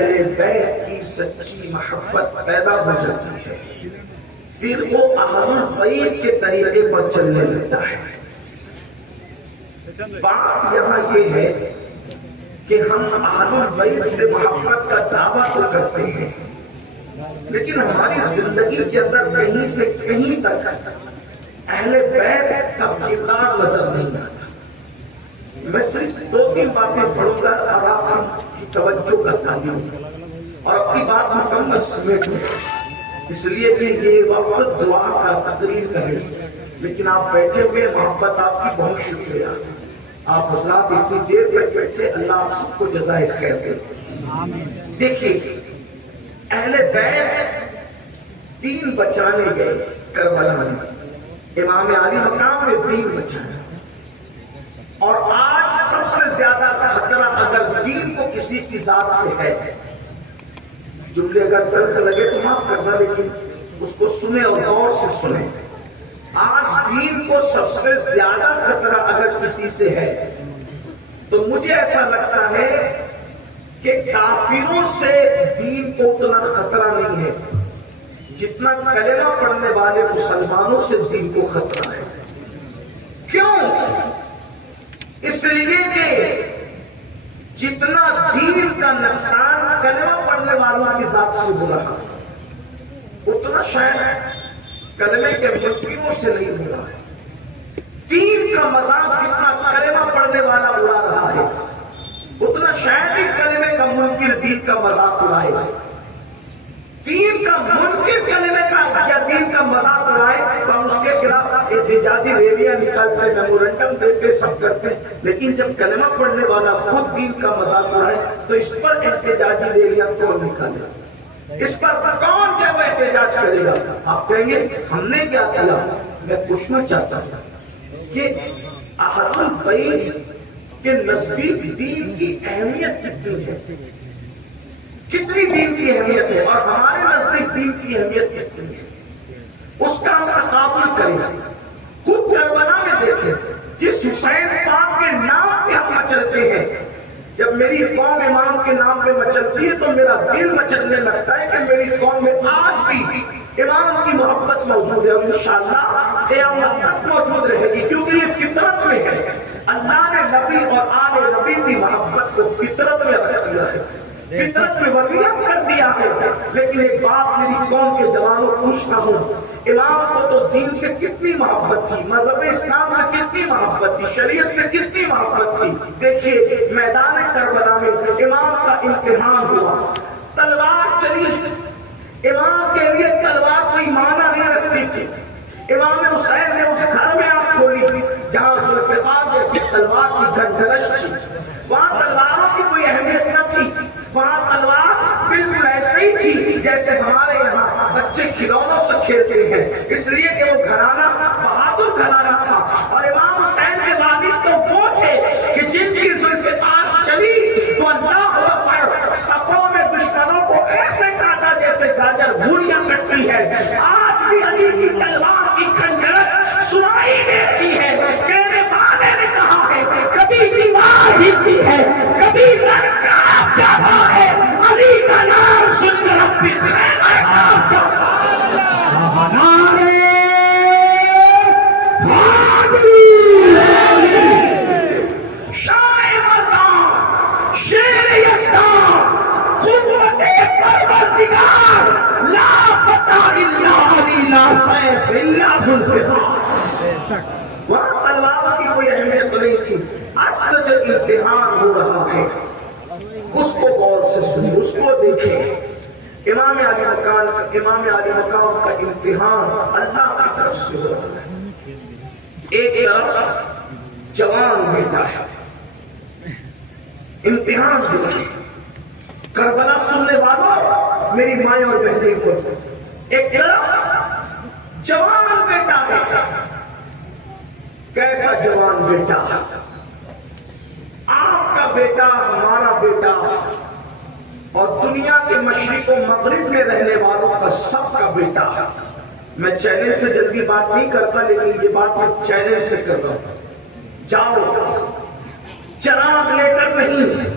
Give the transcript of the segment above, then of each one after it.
اہل بیت کی سچی محبت پیدا ہو جاتی ہے، پھر وہ اہل بیت کے طریقے پر چلنے لگتا ہے۔ بات یہاں یہ ہے کہ ہم اہل بیت سے محبت کا دعویٰ تو کرتے ہیں، لیکن ہماری زندگی کے اندر کہیں سے کہیں تک اہل بیت کا کردار نظر نہیں آتا۔ میں صرف 2-3 باتیں پڑھوں گا اور آپ کی توجہ کا تعلق اور اپنی بات مکمل سمیٹوں، اس لیے کہ یہ وقت دعا کا تقریر کرے، لیکن آپ بیٹھے ہوئے، محبت آپ کی بہت شکریہ، آپ حضرات اتنی دیر تک بیٹھے، اللہ آپ سب کو جزائے خیر دے۔ دیکھیے اہل بیت دین بچانے گئے کربلا میں، امام علی مقام میں دین بچانا، اور آج سب سے زیادہ خطرہ اگر دین کو کسی کی ذات سے ہے، جملے اگر تلخ لگے تو معاف کرنا، لیکن اس کو سنیں اور غور سے سنیں، آج دین کو سب سے زیادہ خطرہ اگر کسی سے ہے تو مجھے ایسا لگتا ہے کہ کافروں سے دین کو اتنا خطرہ نہیں ہے جتنا کلمہ پڑھنے والے مسلمانوں سے دین کو خطرہ ہے۔ کیوں؟ اس لیے کہ جتنا دین کا نقصان کلمہ پڑھنے والوں کی ذات سے ہو رہا ہے، اتنا شاید کلمے کے منکروں سے نہیں ہو رہا ہے۔ دین کا مذاق جتنا کلمہ پڑھنے والا اڑا رہا ہے، اتنا شاید ہی کلمے کا منکر دین کا مذاق اڑائے۔ دین کا منکر کلمے کا یا دین کا مذاق اڑائے تو ہم اس کے خلاف احتجاجی ریلیاں نکالتے، میمورنڈم دیتے، سب کرتے، لیکن جب کلمہ پڑھنے والا خود دین کا مذاق اڑائے تو اس پر احتجاجی ریلیاں کون نکالے؟ اس پر کون جو وہ احتجاج کرے گا؟ آپ کہیں گے ہم نے کیا کیا؟ میں پوچھنا چاہتا ہوں کہ اہل بیت کے نزدیک دین کی اہمیت کتنی ہے؟ کتنی دین کی اہمیت ہے؟ اور ہمارے نزدیک دین کی اہمیت کتنی ہے؟ اس کا ہم تقابل کریں۔ خود کربلا میں دیکھیں، جس حسین پاک کے نام پہ ہم مچلتے ہیں، جب میری قوم امام کے نام پہ مچلتی ہے تو میرا دل مچلنے لگتا ہے کہ میری قوم میں آج بھی امام کی محبت موجود ہے، اور انشاءاللہ قیامت تک موجود رہے گی، کیونکہ یہ فطرت میں ہے۔ اللہ نے نبی اور آل نبی کی محبت کو فطرت میں رکھ دیا ہے، فطرت میں وضیع کر دیا ہے۔ لیکن ایک بات میری قوم کے جوانوں پوچھتا ہوں، امام کو تو دین سے کتنی محبت تھی، مذہب اسلام سے کتنی محبت تھی، شریعت سے کتنی محبت تھی۔ دیکھیے میدان کربلا میں امام کا امتحان ہوا، تلوار چلی، امام کے لیے تلوار کوئی معنی نہیں رکھتی تھی۔ امام حسین نے اس گھر میں آنکھ کھولی جہاں ذوالفقار جیسی تلوار کی گھنگرش تھی، وہاں تلواروں کی کوئی اہمیت نہ تھی، وہاں تلوار بالکل ایسے ہی تھی جیسے ہمارے یہاں بچے کھلونوں سے کھیلتے ہیں، اس لیے کہ وہ گھرانہ بہادر گھرانہ تھا۔ اور امام حسین کے والد تو وہ تھے کہ جن کی ذوالفقار چلی تو اللہ اکبر، صفوں میں دشمنوں کو ایسے کاٹا جیسے گاجر مولیاں کٹتی ہے۔ آج بھی علی کی تلوار کی کھنگرت سنائی دیتی ہے۔ کہنے والے نے کہا ہے کبھی دیوار ہلتی ہے، کبھی لڑکا جاتا ہے، علی کا نام سن کر اپنی خیمہ کاپ جاتا ہے۔ نعرے شاہ مردان، شیر یزدان، قوت پروردگار، لا فتح الا علی، لا سیف الا ذوالفقار۔ وہاں تلواروں کی کوئی اہمیت نہیں تھی۔ اصل جو امتحان ہو رہا ہے اس کو غور سے سنیں، اس کو دیکھیں۔ امام علی مقام کا امتحان اللہ کی طرف سے ہو رہا ہے۔ ایک طرف جوان بیٹا ہے، امتحان دیکھیں۔ کربلا سننے والوں، میری مائیں اور بہنیں کو، ایک طرف جوان بیٹا ہے، کیسا جوان بیٹا؟ آپ کا بیٹا، ہمارا بیٹا، اور دنیا کے مشرق و مغرب میں رہنے والوں کا سب کا بیٹا۔ میں چیلنج سے جلدی بات نہیں کرتا، لیکن یہ بات میں چیلنج سے کر رہا ہوں۔ جاؤ، چراغ لے کر نہیں،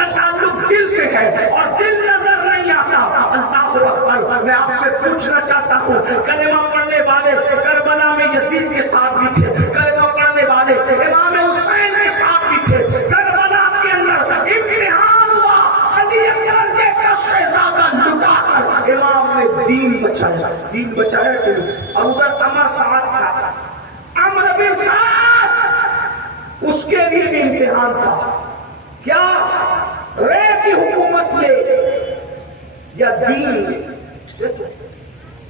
کا تعلق دل سے ہے اور دل نظر نہیں آتا. اللہ اکبر. میں آپ سے پوچھنا چاہتا ہوں, کلمہ پڑھنے والے کربلا میں یزید کے ساتھ بھی تھے, کلمہ پڑھنے والے امام حسین کے ساتھ بھی تھے. کربلا کے اندر امتحان ہوا, علی اکبر جیسا شہزادہ لٹا کر امام نے دین بچایا. دین بچایا کہ نہیں؟ اور ادھر عمر سعد تھا, عمر بن سعد, اس کے لیے بھی امتحان تھا. کیا رے کی حکومت لے یا دین لے؟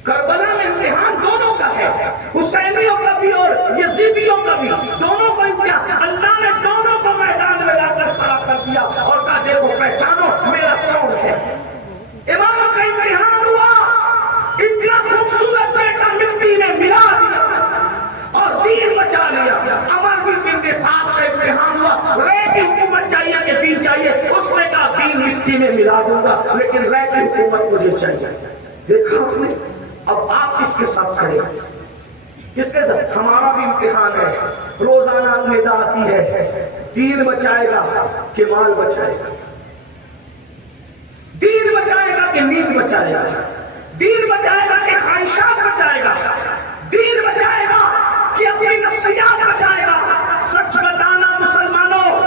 کربلا میں امتحان دونوں کا ہے, حسینیوں کا بھی اور یزیدیوں کا بھی, دونوں کو امتحان. اللہ نے دونوں کو میدان میں لا کر کھڑا کر دیا اور کہا دیکھو پہچانو میرا کون ہے. امام کا امتحان ہوا, اتنا خوبصورت بیٹا مٹی میں ملا دیا اور دین بچا لیا. عمر بن سعد کا امتحان ہوا, رے کی حکومت چاہیے کہ دین چاہیے؟ اس نے کہا دین مٹی میں ملا دوں گا لیکن رے کی حکومت مجھے چاہیے. دیکھا آپ نے؟ اب آپ کس کے ساتھ کھڑے ہیں؟ کس کے ساتھ؟ ہمارا بھی امتحان ہے. روزانہ ندا آتی ہے, دین بچائے گا کہ مال بچائے گا, دین بچائے گا کہ نیند بچائے گا, دین بچائے گا کہ خواہشات بچائے گا, دین بچائے گا کہ اپنی نفسیات بچائے گا. سچ بتانا مسلمانوں,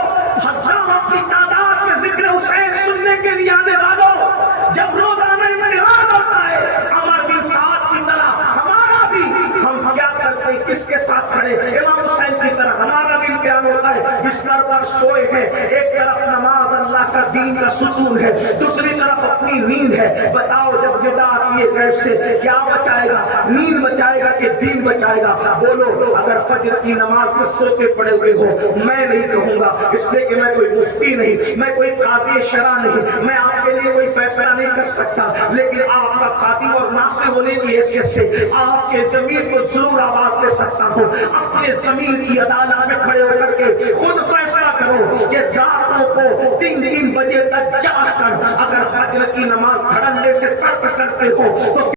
ہزاروں کی تعداد میں ذکر حسین سننے کے لیے آنے والوں, جب روزانہ امتحان ہوتا ہے عمر بن سعد کی طرح ہمارا بھی, ہم کیا کرتے ہیں؟ کس کے ساتھ کھڑے؟ امام حسین کی طرح ہمارا بھی امتحان ہوتا ہے. بستر پر سوئے ہیں, ایک طرف نماز اللہ کا دین کا ستون ہے, دوسری طرف اپنی نیند ہے. بتاؤ جب ندا آتی ہے غیب سے, کیا بچائے گا؟ نیند بچائے گا کہ دین بچائے گا؟ بولو. اگر فجر کی نماز میں سوتے پڑے ہوئے ہو, میں نہیں کہوں گا, اس لیے کہ میں کوئی مفتی نہیں, میں کوئی قاضی شرع نہیں, میں آپ کے لیے کوئی فیصلہ نہیں کر سکتا, لیکن آپ کا خاطب اور ناصر ہونے کی حیثیت سے آپ کے ضمیر کو ضرور آواز دے سکتا ہوں. اپنے ضمیر کی عدالت میں کھڑے ہو کر کے خود فیصلہ کرو کہ راتوں کو 3 بجے تک جاگ کر اگر فجر کی نماز دھڑلے سے ترک کرتے ہو تو